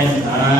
าย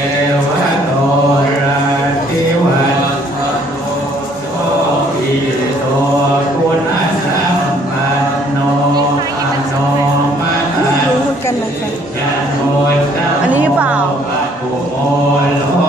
الله